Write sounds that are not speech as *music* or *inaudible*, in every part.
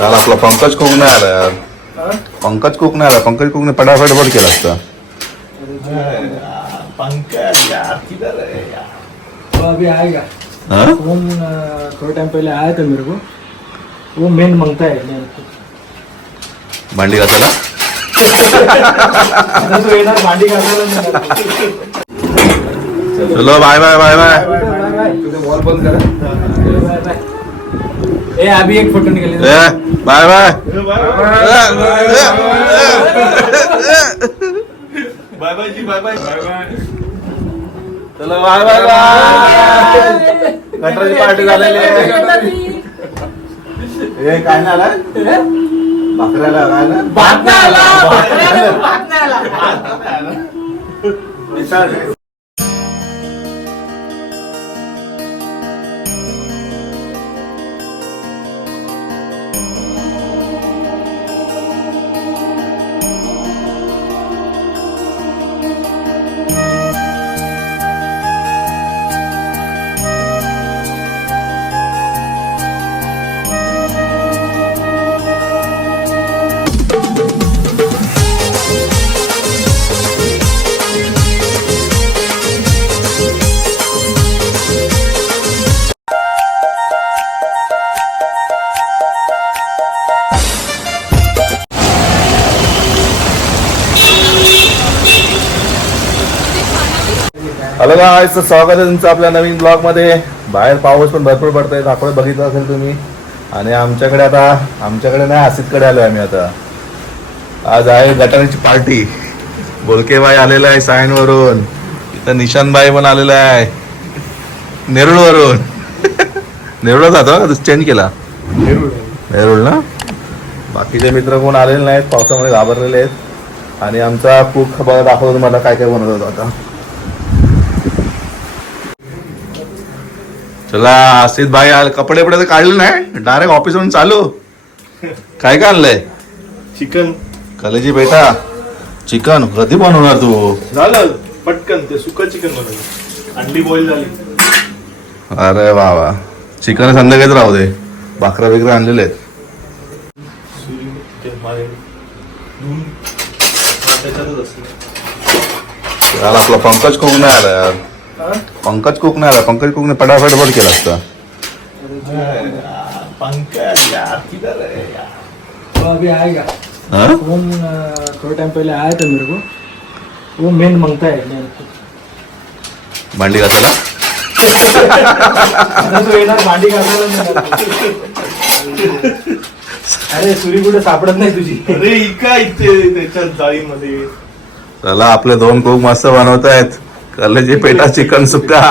यार आपला पंकज कुक नाही आला यार पंकज कुक नाही आला पंकज कुकने पटाफट बट केला असता. पंकज यार किधर है यार? वो अभी आएगा हा? फोन थोड़े टाइम पहले आया था मेरे को। वो मेन मांगता है भांडी घासायला. चलो bye bye bye bye bye bye तुझे वॉल बंद करा। बाय बाय ए अभी एक फोटो निकले बाय बाय बाय बाय जी बाय बाय बाय बाय चलो बाय बाय बाय गटराची पार्टी झालेली आहे. ए काय नाही आला भाकऱ्याला काय ना हॅलो गाईस स्वागत आहे तुमचं आपल्या नवीन ब्लॉगमध्ये. बाहेर पाऊस पण भरपूर पडतोय दाखवत बघितलं असेल तुम्ही. आणि आमच्याकडे आता आमच्याकडे नाही आसितकडे आलोय आम्ही आता. आज आहे गटारीची पार्टी. बोलकेबाई आलेला आहे सायन वरून इथं निशानबाई पण आलेला आहे. नेरुळ वरून *laughs* नेरुळ जातो चेंज केला. नेरुळ ना? बाकीचे मित्र कोण आलेले नाहीत पावसामुळे घाबरलेले आहेत. आणि आमचा कुक बघा दाखवतो मला काय काय बनवत होता चला आसित भाई आले कपडे तर काढले नाही. डायरेक्ट ऑफिसवरून चालू. काय काय आणलंय? चिकन. कलेजी बेटा. चिकन. कधी बनवणार तू? झालं. पटकन. ते सुकं चिकन बनवलं. अंडी बॉईल झाली. अरे वा वा. चिकन संध्याकाळीच राहू दे. भाकरा बिकरा आणलेले आहेत. यार आपला पंकज कुक नाही आला यार? पंकज कुक नाही आला. पंकज कुकने पटाफट बट केला असता. पंकज यार किधर है यार? वो अभी आएगा हा? फोन अ, थोड़े टाइम पहले आया था मेरे को। वो मेन मांगता है मेरे को भांडी घासायला? आता तो येणार भांडी घासायला. अरे सुरी कुठे सापडत नाही तुझी? अरे इका इथे त्याच्या जाळीमध्ये. चला आपले दोन कुक मस्त बनवत आहेत कलेजी पेटा चिकन सुक्का।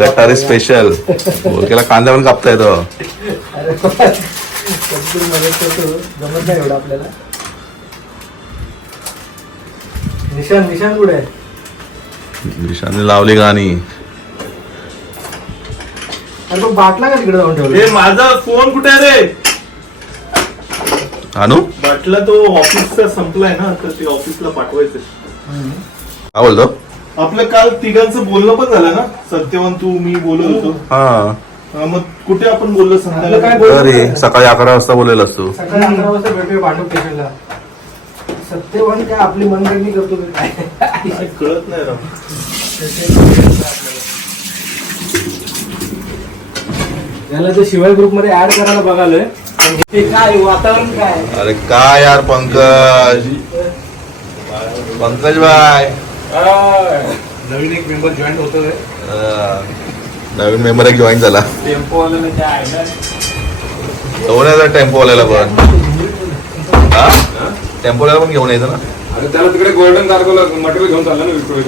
गटारी. स्पेशल बोलकेला कांदा पण कापता येतो जमत नाही एवढं आपल्याला. निशान कुठे लावली गाणी. अरे तो बाटला का तिकडे जाऊन हे ठेवलं माझा फोन कुठे आहे रे? आणू बाटला तो ऑफिसचा संपलाय ना तर ते ऑफिसला पाठवायचं काय बोलतो आपलं काल तिघांचं बोलणं पण झालं ना? सत्यवान तू मी बोलत होतो. हा. हा, मग कुठे आपण बोललो आपलं काय संध्याकाळी बोल- अरे सकाळी अकरा वाजता बोलेल असतो. सकाळी अकरा वाजता भेटूया भांडूप स्टेशनला. सत्यवान काय आपली मनगणनी करतो का काय? काय कळत नाही राव. याला ते शिवाय ग्रुपमध्ये ऍड करायला बघालोय. अरे काय यार पंकज? पंकज बाय नवीन एक मेंबर जॉईन होतोय. अं, नवीन मेंबर एक जॉईन झाला. टेम्पो दोन हजार टेम्पो वाल्याला पण. हा? टेम्पो वाल्याला पण घेऊन यायचं ना? अरे त्याला तिकडे गोल्डन कार्गोला मटेरियल घेऊन चालला ना विक्रो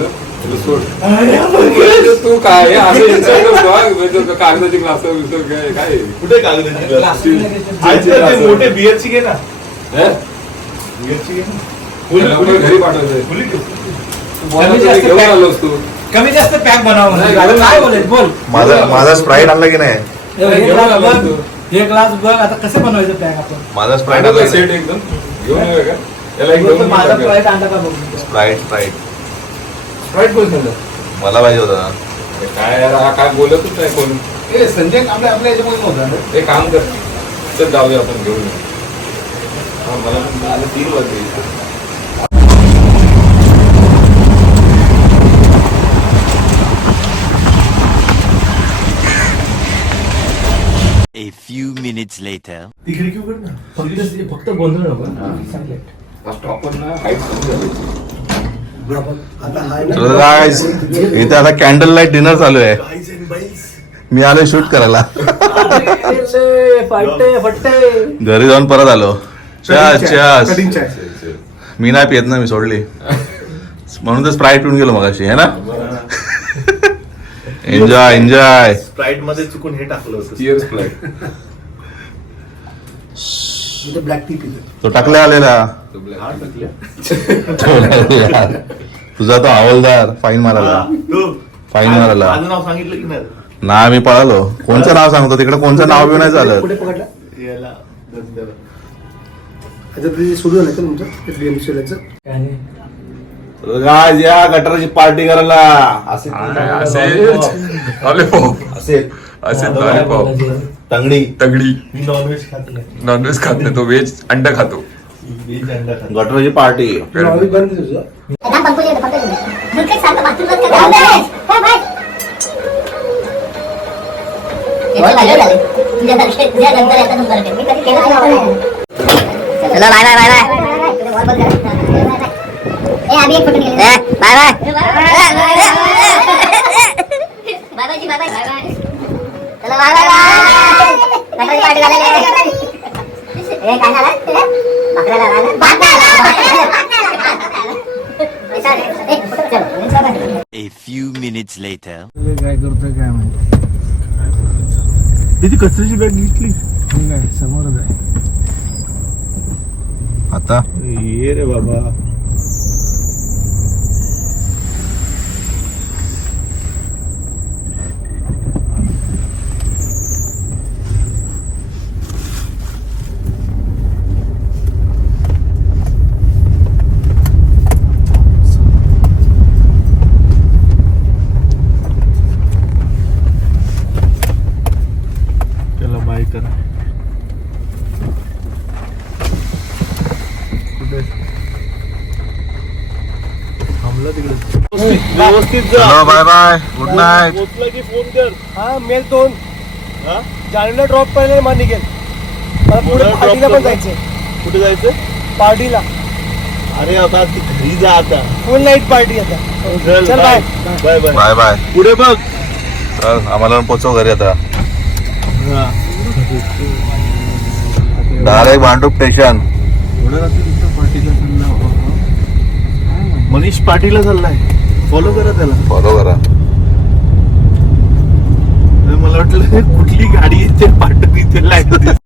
म्हणजे तू काय? म्हणजे कागदाची ग्लास काय? कुठे कागदाची मोठे बिअरची घे ना. हे? त्याला घरी तरी घेऊन आलोस तू कमी जास्त पॅक बनवा काय आलो. बोलेल? बोल. माझा माझा स्प्राईट आणला की नाही? हे ग्लास आलो बघ. आता कसं बनवायचं पॅक आपण? माझा स्प्राईट सेट एकदम. घेऊन ये का? याला एक बघ, घेऊन माझा. फ्लाईट आणला का बघ स्प्राईट स्प्राईट सांगलं? मला पाहिजे होता. काय यार हा काय बोलतच नाही कोण. ए संजय कांबळे आपल्या याच्यामध्ये नव्हता ना? ते काम कर चल जाऊया आपण घेऊन. येऊ. हा, मला पण मला तीन वाजले. A few minutes later. ती खिडकी उघड ना? फक्त फक्त गोंधळ नको. हा. स्टॉपर ना हाईट कमी झाली तर इथे आता कॅन्डल लाइट डिनर चालू आहे. मी आलोय शूट करायला. घरी जाऊन परत आलो. मी नाही पियत ना मी सोडली. म्हणून तर स्प्राईट पिऊन गेलो मगाशी है ना? एन्जॉय एन्जॉय स्प्राईटमध्ये चुकून हे टाकलं होतं. *laughs* ब्लॅक टी तो टाकल्या आलेला. टाकल्या तुझा तो हवालदार फाईन मारायला. तो फाईन मारायला. माझं नाव सांगितलं की नाही? ना मी पळालो. कोणचं नाव सांगतो? तिकडे कोणचं नाव बी नाही चालत कुठे पकडला? याला धबधबा. अच्छा ते सुरू झालं का तुमचं? काय नाही गाज या गटराची पार्टी करायला. असे लॉलीपॉप असेल असे. लॉलीपॉप तंगडी. तगडी. मी नॉनव्हेज खात नाही. नॉनव्हेज खात नाही तो व्हेज अंडा खातो. व्हेज अंडा खात. गटराची पार्टी नॉनव्हेज बंद तुझं. चलो बाय बाय बाय बाय तुझं वॉल बंद कर. ए, आम्ही एक फोटो गेले. बाय बाय बाय बाय जी, बाय बाय बाय बाय चलो बाय बाय बाय गटारी पार्टी झालेली आहे. ए, काय झालं? बकऱ्याला झालं? ए, चालेल. ए, चलो. चलो. A few minutes later. काय करतोय काय माहिती ती कचऱ्याची बॅग घेतली समोरच आहे आता ये रे बाबा त्याला बाय करा कुठे थांबला तिकडे व्यवस्थित जा बाय बाय. गुड नाईट पोचला की फोन कर हा मेल दोन. हा? जालना ड्रॉप पहिले मग निघेल मला पुढे drop पार्टीला पण. जायचंय. कुठे जायचं पार्टीला. अरे आता ती घरी जा आता. फुल नाईट पार्टी आता. चल चल बाय. बाय. Bye bye. पुढे बघ. चल आम्हाला पण पोचव घरी आता. डायरेक्ट भांडूप स्टेशन मनीष पाटीलला चाललाय. फॉलो करा त्याला. फॉलो करा. मला वाटलं कुठली गाडी येते पाठव इथे लाईन